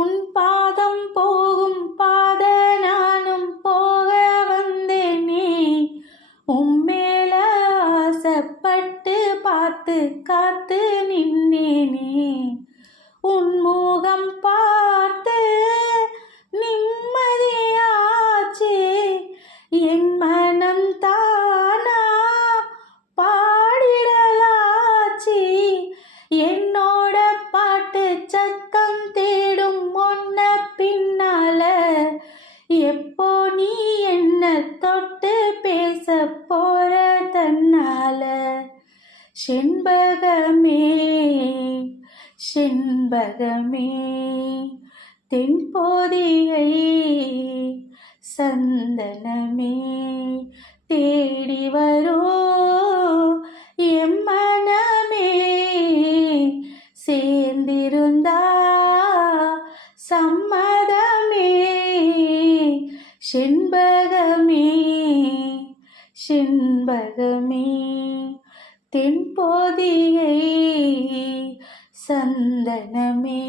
உன் பாதம் போகும் பாத நானும் போக வந்தேனே. உம்மேல ஆசைப்பட்டு பார்த்து காத்து நின்னேனே. உன் முகம் பார்த்து நிம்மதியாச்சே. என் மனம் தானா பாடிடலாச்சி. என்னோட பாட்டு சத்தம் தேடும் ஒன்ன பின்னால. எப்போ நீ என்ன தொட்டு பேச போற தன்னால. செண்பகமே செண்பகமே தென்போதிகை சந்தனமே தேடி வரோ எம்மனமே. சேர்ந்திருந்தா சம்மதமே. செண்பகமே செண்பகமே தென்போதிகை சந்தனமே.